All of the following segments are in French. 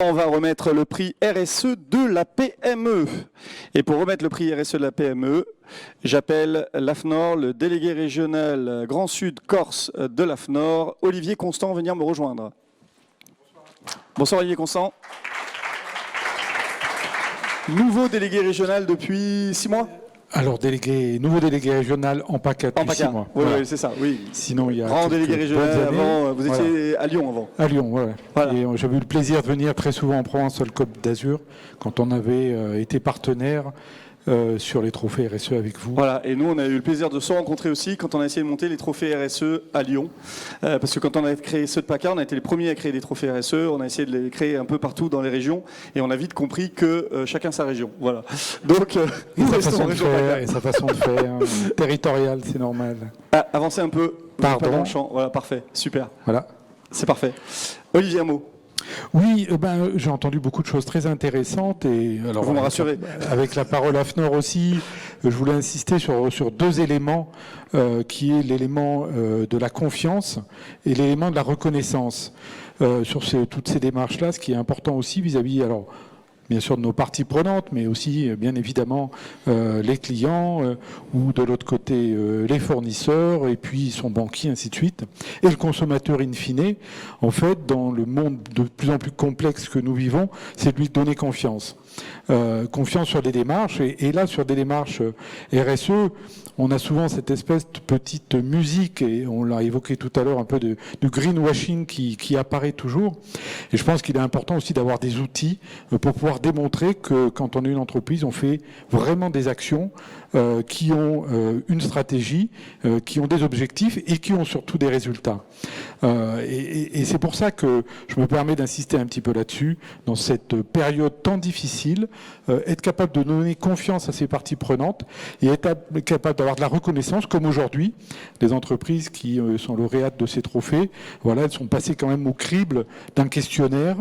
On va remettre le prix RSE de la PME. Et pour remettre le prix RSE de la PME, j'appelle l'AFNOR, le délégué régional Grand Sud Corse de l'AFNOR, Olivier Constant, venir me rejoindre. Bonsoir Olivier Constant. Nouveau délégué régional depuis 6 mois. Alors, nouveau délégué régional en PACA depuis 6 mois. Oui, voilà. oui, c'est ça, oui. Sinon, il y a grand délégué régional avant, vous étiez à Lyon avant. À Lyon, ouais. Voilà. Et j'avais eu le plaisir de venir très souvent en Provence sur le Côte d'Azur, quand on avait été partenaire sur les trophées RSE avec vous. Voilà, et nous on a eu le plaisir de se rencontrer aussi quand on a essayé de monter les trophées RSE à Lyon. Parce que quand on a créé ceux de PACA, on a été les premiers à créer des trophées RSE, on a essayé de les créer un peu partout dans les régions, et on a vite compris que chacun sa région. Voilà. Donc, nous restons en région PACA. Et sa façon de faire, territoriale, c'est normal. Ah, avancez un peu, Pardon. pas dans le champ. Voilà, parfait, super. Voilà. C'est parfait. Olivier, un mot. Oui, j'ai entendu beaucoup de choses très intéressantes. Et alors, vous me rassurez. Avec la parole AFNOR aussi, je voulais insister sur deux éléments, qui est l'élément de la confiance et l'élément de la reconnaissance. Sur toutes ces démarches-là, ce qui est important aussi vis-à-vis, alors, bien sûr de nos parties prenantes, mais aussi bien évidemment les clients ou de l'autre côté les fournisseurs et puis son banquier, ainsi de suite. Et le consommateur in fine, en fait, dans le monde de plus en plus complexe que nous vivons, c'est de lui donner confiance. Confiance sur les démarches. Et là, sur des démarches RSE, on a souvent cette espèce de petite musique, et on l'a évoqué tout à l'heure, un peu de greenwashing qui apparaît toujours. Et je pense qu'il est important aussi d'avoir des outils pour pouvoir démontrer que quand on est une entreprise, on fait vraiment des actions qui ont une stratégie, qui ont des objectifs et qui ont surtout des résultats. Et c'est pour ça que je me permets d'insister un petit peu là-dessus, dans cette période tant difficile, être capable de donner confiance à ses parties prenantes et être capable d'avoir de la reconnaissance, comme aujourd'hui, les entreprises qui sont lauréates de ces trophées, voilà, elles sont passées quand même au crible d'un questionnaire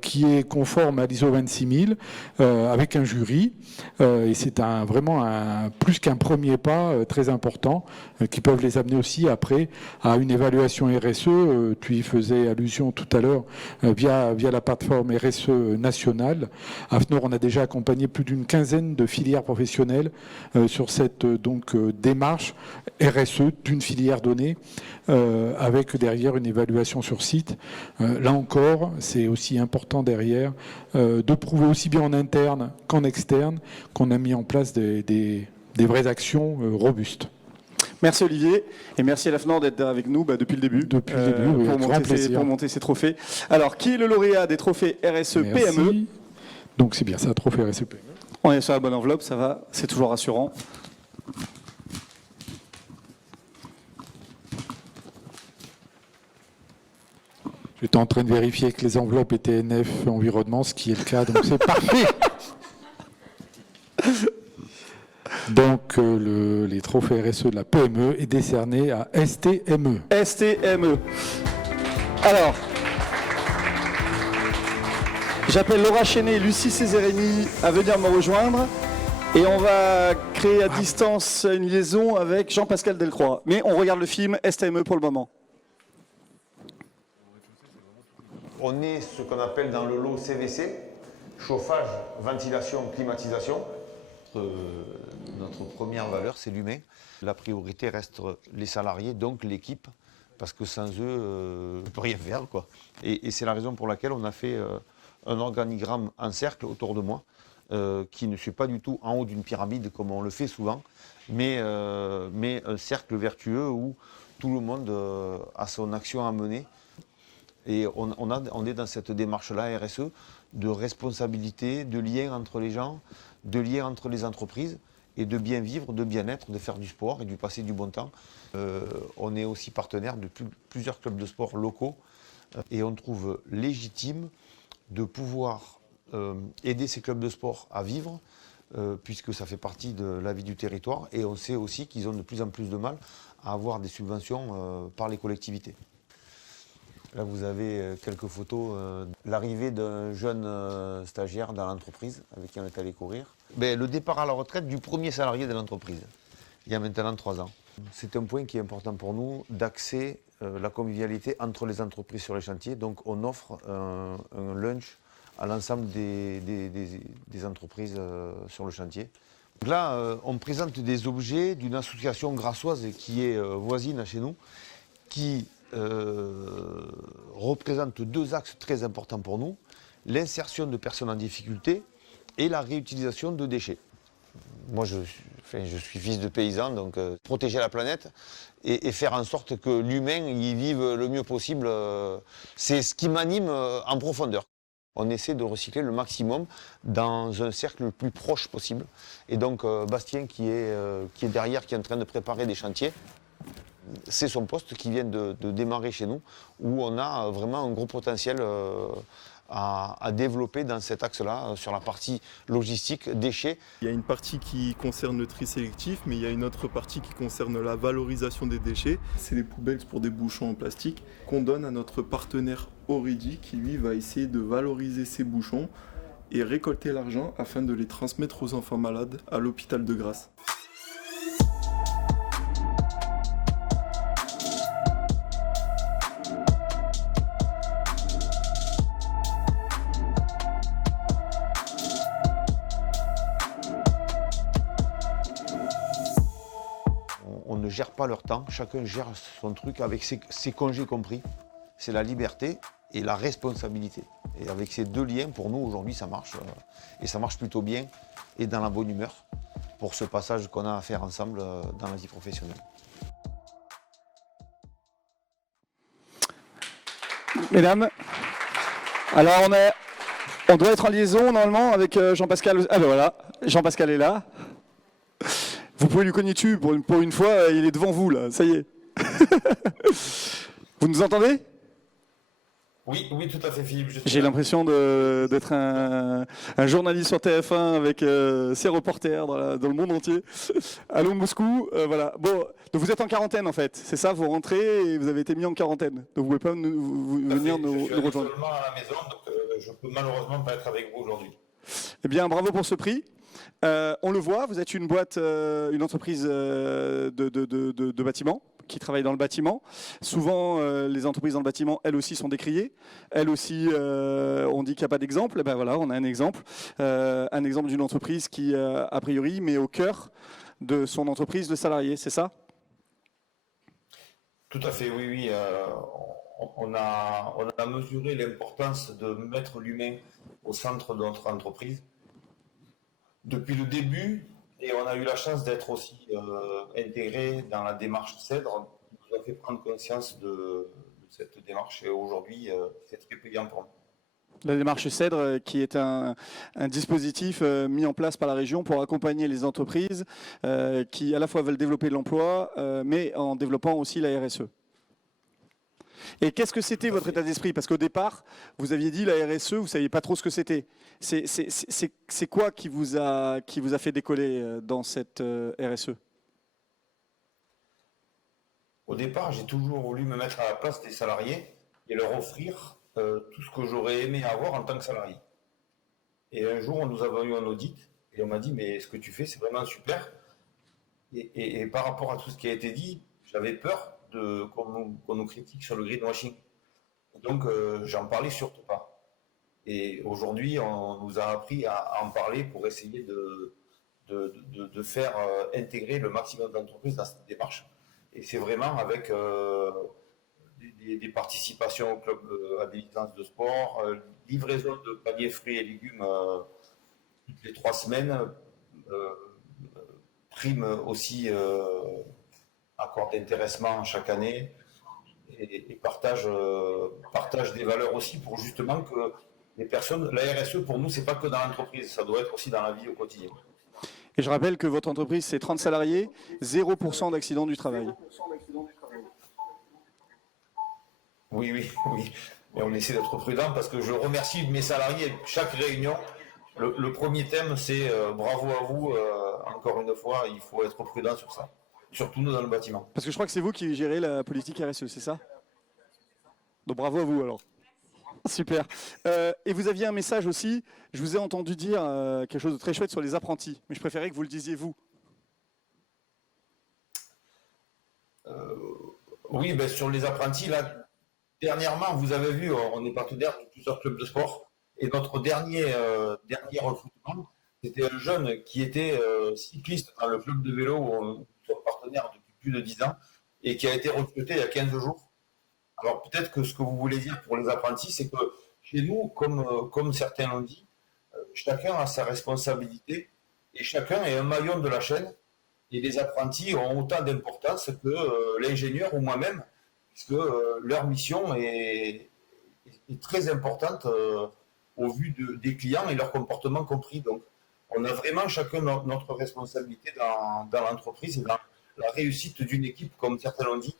qui est conforme à l'ISO 26000, avec un jury, et c'est vraiment plus qu'un premier pas très important, qui peuvent les amener aussi après à une évaluation RSE. Tu y faisais allusion tout à l'heure, via la plateforme RSE nationale. AFNOR, on a déjà accompagné plus d'une quinzaine de filières professionnelles sur cette démarche RSE d'une filière donnée, avec derrière une évaluation sur site. Là encore, c'est aussi important derrière de prouver aussi bien en interne qu'en externe qu'on a mis en place des vraies actions robustes. Merci Olivier, et merci à l'AFNOR d'être avec nous depuis le début, oui, pour monter ces trophées. Alors, qui est le lauréat des trophées RSE PME? Donc c'est bien ça, trophée RSE PME. On est sur la bonne enveloppe, ça va, c'est toujours rassurant. J'étais en train de vérifier que les enveloppes étaient NF Environnement, ce qui est le cas, donc c'est parfait. Donc les trophées RSE de la PME est décerné à STME. STME. Alors, j'appelle Laura Chenet et Lucie Césarini à venir me rejoindre. Et on va créer à distance une liaison avec Jean-Pascal Delcroix. Mais on regarde le film STME pour le moment. On est ce qu'on appelle dans le lot CVC, chauffage, ventilation, climatisation. Notre première valeur, c'est l'humain. La priorité reste les salariés, donc l'équipe, parce que sans eux, on ne peut rien faire, quoi. Et c'est la raison pour laquelle on a fait un organigramme en cercle autour de moi, qui ne suit pas du tout en haut d'une pyramide, comme on le fait souvent, mais un cercle vertueux où tout le monde a son action à mener. Et on est dans cette démarche-là, RSE, de responsabilité, de lien entre les gens, de lien entre les entreprises, et de bien vivre, de bien-être, de faire du sport et de passer du bon temps. On est aussi partenaire de plusieurs clubs de sport locaux, et on trouve légitime de pouvoir aider ces clubs de sport à vivre, puisque ça fait partie de la vie du territoire, et on sait aussi qu'ils ont de plus en plus de mal à avoir des subventions par les collectivités. Là, vous avez quelques photos. L'arrivée d'un jeune stagiaire dans l'entreprise avec qui on est allé courir. Le départ à la retraite du premier salarié de l'entreprise, il y a maintenant 3 ans. C'est un point qui est important pour nous, d'axer la convivialité entre les entreprises sur les chantiers. Donc on offre un lunch à l'ensemble des entreprises sur le chantier. Donc là, on présente des objets d'une association grassoise qui est voisine chez nous, qui représente deux axes très importants pour nous, l'insertion de personnes en difficulté et la réutilisation de déchets. Moi, je suis fils de paysan, donc protéger la planète et faire en sorte que l'humain y vive le mieux possible, c'est ce qui m'anime en profondeur. On essaie de recycler le maximum dans un cercle le plus proche possible. Et donc Bastien qui est derrière, qui est en train de préparer des chantiers, c'est son poste qui vient de démarrer chez nous, où on a vraiment un gros potentiel à développer dans cet axe-là, sur la partie logistique, déchets. Il y a une partie qui concerne le tri sélectif, mais il y a une autre partie qui concerne la valorisation des déchets. C'est les poubelles pour des bouchons en plastique qu'on donne à notre partenaire Oridi, qui lui va essayer de valoriser ces bouchons et récolter l'argent afin de les transmettre aux enfants malades à l'hôpital de Grasse. On ne gère pas leur temps, chacun gère son truc avec ses congés compris. C'est la liberté et la responsabilité. Et avec ces deux liens, pour nous, aujourd'hui, ça marche. Et ça marche plutôt bien et dans la bonne humeur pour ce passage qu'on a à faire ensemble dans la vie professionnelle. Mesdames, alors on doit être en liaison normalement avec Jean-Pascal. Ah ben voilà, Jean-Pascal est là. Vous pouvez lui cogner dessus, pour une fois, il est devant vous là, ça y est. Vous nous entendez ? Oui, tout à fait, Philippe. J'ai l'impression d'être un journaliste sur TF1 avec ses reporters dans le monde entier. Allô Moscou, voilà. Bon, donc vous êtes en quarantaine en fait, c'est ça, vous rentrez et vous avez été mis en quarantaine. Donc vous ne pouvez pas venir nous rejoindre. Je suis actuellement à la maison, donc je ne peux malheureusement pas être avec vous aujourd'hui. Eh bien, bravo pour ce prix. On le voit, vous êtes une boîte, une entreprise de bâtiment, qui travaille dans le bâtiment. Souvent, les entreprises dans le bâtiment, elles aussi, sont décriées. Elles aussi, on dit qu'il n'y a pas d'exemple. Eh ben voilà, on a un exemple d'une entreprise qui, a priori, met au cœur de son entreprise le salarié, c'est ça ? Tout à fait, oui. On a mesuré l'importance de mettre l'humain au centre de notre entreprise depuis le début, et on a eu la chance d'être aussi intégré dans la démarche CEDRE, qui nous a fait prendre conscience de cette démarche, et aujourd'hui, c'est très payant pour nous. La démarche CEDRE, qui est un dispositif mis en place par la région pour accompagner les entreprises qui à la fois veulent développer l'emploi, mais en développant aussi la RSE. Et qu'est-ce que c'était votre état d'esprit ? Parce qu'au départ, vous aviez dit la RSE, vous ne saviez pas trop ce que c'était. C'est quoi qui vous a fait décoller dans cette RSE ? Au départ, j'ai toujours voulu me mettre à la place des salariés et leur offrir tout ce que j'aurais aimé avoir en tant que salarié. Et un jour, nous avons eu un audit et on m'a dit « mais ce que tu fais, c'est vraiment super ». Et par rapport à tout ce qui a été dit, j'avais peur qu'on nous critique sur le greenwashing. Donc, j'en parlais surtout pas. Et aujourd'hui, on nous a appris à en parler pour essayer de faire intégrer le maximum d'entreprises dans cette démarche. Et c'est vraiment avec des participations au club à des licences de sport, livraison de paniers fruits et légumes toutes les 3 semaines, prime aussi accord d'intéressement chaque année, et partage des valeurs aussi pour justement que les personnes, la RSE pour nous, c'est pas que dans l'entreprise, ça doit être aussi dans la vie au quotidien. Et je rappelle que votre entreprise, c'est 30 salariés, 0% d'accidents du travail. Oui. Et on essaie d'être prudent parce que je remercie mes salariés chaque réunion. Le premier thème, c'est bravo à vous. Encore une fois, il faut être prudent sur ça. Surtout nous dans le bâtiment. Parce que je crois que c'est vous qui gérez la politique RSE, c'est ça ? Donc bravo à vous alors. Super. Et vous aviez un message aussi, je vous ai entendu dire quelque chose de très chouette sur les apprentis, mais je préférais que vous le disiez vous. Oui, ben, sur les apprentis, là, dernièrement, vous avez vu, on est partenaire de plusieurs clubs de sport. Et notre dernier recrutement, c'était un jeune qui était cycliste dans le club de vélo où nous sommes partenaires depuis plus de 10 ans et qui a été recruté il y a 15 jours. Alors peut-être que ce que vous voulez dire pour les apprentis, c'est que chez nous, comme certains l'ont dit, chacun a sa responsabilité et chacun est un maillon de la chaîne. Et les apprentis ont autant d'importance que l'ingénieur ou moi-même, puisque leur mission est très importante au vu des clients et leur comportement compris. Donc, on a vraiment chacun notre responsabilité dans l'entreprise et dans la réussite d'une équipe, comme certains l'ont dit.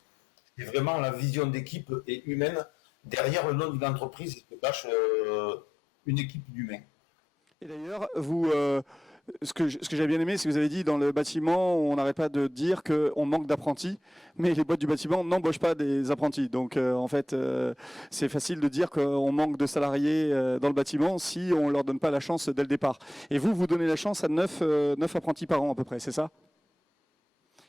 C'est vraiment la vision d'équipe et humaine. Derrière le nom d'une entreprise, il se cache une équipe d'humains. Et d'ailleurs, ce que j'ai bien aimé, c'est que vous avez dit dans le bâtiment, on n'arrête pas de dire qu'on manque d'apprentis, mais les boîtes du bâtiment n'embauchent pas des apprentis. Donc en fait, c'est facile de dire qu'on manque de salariés dans le bâtiment si on ne leur donne pas la chance dès le départ. Et vous donnez la chance à 9 apprentis par an à peu près, c'est ça?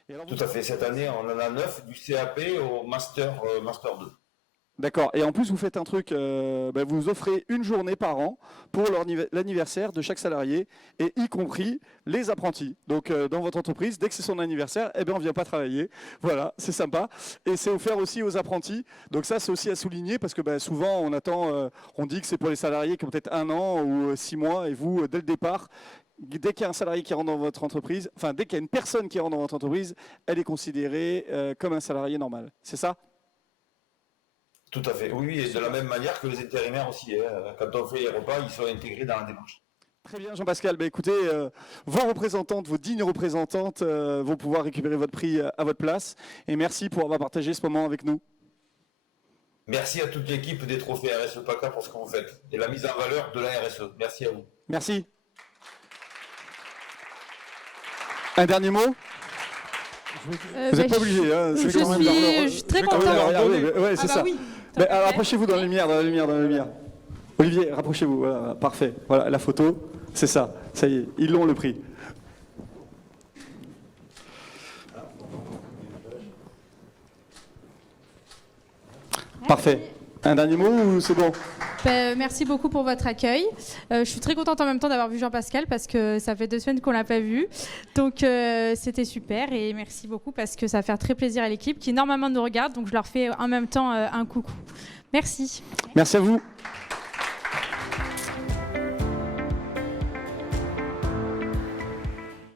Et alors, Tout à fait. Cette année, on en a 9 du CAP au Master 2. D'accord. Et en plus, vous faites un truc, vous offrez une journée par an pour l'anniversaire de chaque salarié, et y compris les apprentis. Donc, dans votre entreprise, dès que c'est son anniversaire, on ne vient pas travailler. Voilà, c'est sympa. Et c'est offert aussi aux apprentis. Donc ça, c'est aussi à souligner parce que souvent, on dit que c'est pour les salariés qui ont peut-être 1 an ou 6 mois, et vous, dès le départ, dès qu'il y a un salarié qui rentre dans votre entreprise, enfin, dès qu'il y a une personne qui rentre dans votre entreprise, elle est considérée comme un salarié normal. C'est ça ? Tout à fait, oui, et de la même manière que les intérimaires aussi. Quand on fait les repas, ils sont intégrés dans la démarche. Très bien, Jean-Pascal. Écoutez, vos représentantes, vos dignes représentantes vont pouvoir récupérer votre prix à votre place. Et merci pour avoir partagé ce moment avec nous. Merci à toute l'équipe des trophées RSE PACA pour ce que vous faites et la mise en valeur de la RSE. Merci à vous. Merci. Un dernier mot ? Vous n'êtes pas obligé. Hein, je suis très contente. Ouais, c'est ça. Oui, alors, rapprochez-vous dans la lumière. Olivier, rapprochez-vous. Voilà, parfait. Voilà, la photo, c'est ça. Ça y est, ils l'ont le prix. Parfait. Un dernier mot ou c'est bon ? Merci beaucoup pour votre accueil. Je suis très contente en même temps d'avoir vu Jean-Pascal parce que ça fait 2 semaines qu'on ne l'a pas vu. Donc c'était super et merci beaucoup parce que ça va faire très plaisir à l'équipe qui normalement nous regarde. Donc je leur fais en même temps un coucou. Merci. Merci à vous.